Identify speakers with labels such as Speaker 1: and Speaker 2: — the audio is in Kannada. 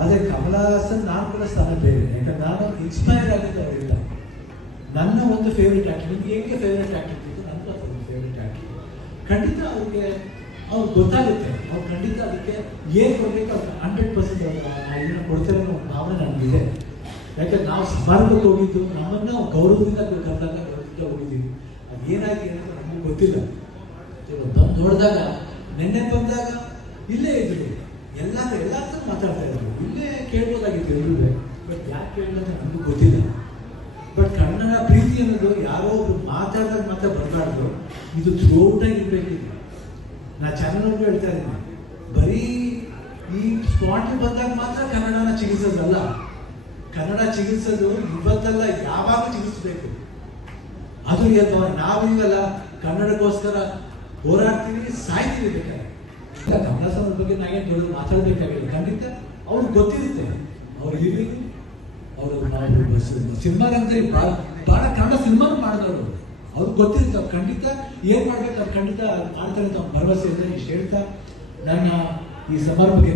Speaker 1: ಆದರೆ ಕಮಲ ಹಾಸನ್ ನಾನು ಕೂಡ ಸ್ಥಾನ ಬೇರೆ. ಯಾಕಂದ್ರೆ ನಾನು ಇನ್ಸ್ಪೈರ್ ಆಗಿದ್ದು ಅವರಿಂದ ನನ್ನ ಒಂದು ಫೇವ್ರೆಟ್ ಆಕ್ಟರ್ ನಿಮ್ಗೆ ಹೇಗೆ ಫೇವ್ರೆಟ್ ಆಕ್ಟರ್ ಇತ್ತು ನನ್ನ ಒಂದು ಫೇವ್ರೆಟ್ ಆಕ್ಟರ್ ಖಂಡಿತ ಅವ್ರಿಗೆ ಅವ್ರಿಗೆ ಗೊತ್ತಾಗುತ್ತೆ. ಅವ್ರು ಖಂಡಿತ ಅದಕ್ಕೆ ಏನು ಕೊಡಬೇಕು ಅವ್ರಿಗೆ ಹಂಡ್ರೆಡ್ ಪರ್ಸೆಂಟ್ ಇದನ್ನು ಕೊಡ್ತಾರೆ ಅನ್ನೋ ಭಾವನೆ ನನಗಿದೆ. ಯಾಕಂದ್ರೆ ನಾವು ಸಮಾರಂಭಕ್ಕೆ ಹೋಗಿದ್ದು, ನಮ್ಮನ್ನು ಗೌರವದಿಂದ ಕರೆದಾಗ ಗೌರವದಿಂದ ಹೋಗಿದ್ದೀವಿ. ಅದು ಏನಾಗಿದೆ ಅಂತ ನಮಗೆ ಗೊತ್ತಿಲ್ಲ. ಬಂದು ನೋಡಿದಾಗ, ನಿನ್ನೆ ಬಂದಾಗ ಇಲ್ಲೇ ಇದ್ರು. ಎಲ್ಲ ಎಲ್ಲ ಹತ್ರ ಮಾತಾಡ್ತಾ ಇಲ್ಲೇ ಕೇಳ್ಬೋದಾಗಿತ್ತು ಎಲ್ಲರೂ ಬಟ್ ಯಾಕೆ ಅಂತ ನಮಗೂ ಗೊತ್ತಿಲ್ಲ. ಬಟ್ ಕನ್ನಡ ಪ್ರೀತಿ ಅನ್ನೋದು ಯಾರೋ ಒಬ್ರು ಮಾತಾಡಿದಾಗ ಮಾತ್ರ ಬರಬಾರ್ದು. ಇದು ಥ್ರೋಟಾಗಿ ಇರಬೇಕಿದೆ ನಾ ಚಾನಲ್ಗೂ ಹೇಳ್ತಾ ಇದ್ದೀನಿ. ಬರೀ ಈ ಸ್ಪಾಟ್ಗೆ ಬಂದಾಗ ಮಾತ್ರ ಕನ್ನಡನ ಚಿಕಿತ್ಸೋದಲ್ಲ ಕನ್ನಡ ಚಿಕಿತ್ಸೋದು ಇವತ್ತಲ್ಲ ಯಾವಾಗ ಚಿಕಿತ್ಸಬೇಕು ಅದು ನಾವು ಇವಲ್ಲ ಕನ್ನಡಕ್ಕೋಸ್ಕರ ಹೋರಾಡ್ತೀವಿ, ಸಾಯ್ತೀವಿ ಬೇಕಾದ್ರೆ. ಕನ್ನಡ ಬಗ್ಗೆ ನಾಗೇನು ದೊಡ್ಡ ಮಾತಾಡಬೇಕಾಗಿಲ್ಲ. ಖಂಡಿತ. ಅವ್ರಿಗೆ ಗೊತ್ತಿರುತ್ತೆ. ಅವ್ರು ಲಿವಿಂಗ್ ಅವರು ಸಿನಿಮಾಗಂದ್ರೆ ಭಾಳ ಭಾಳ ಕನ್ನಡ ಸಿನಿಮಾನು ಮಾಡಿದವರು. ಅವ್ರಿಗೆ ಗೊತ್ತಿರುತ್ತೆ, ಅವ್ರು ಖಂಡಿತ ಏನು ಮಾಡ್ಬೇಕು, ಅವ್ರು ಖಂಡಿತ ಮಾಡ್ತಾರೆ ಅಂತ ಭರವಸೆ ಇದೆ, ಇಷ್ಟು ಹೇಳ್ತಾ ನನ್ನ ಈ ಸಮಾರಂಭಕ್ಕೆ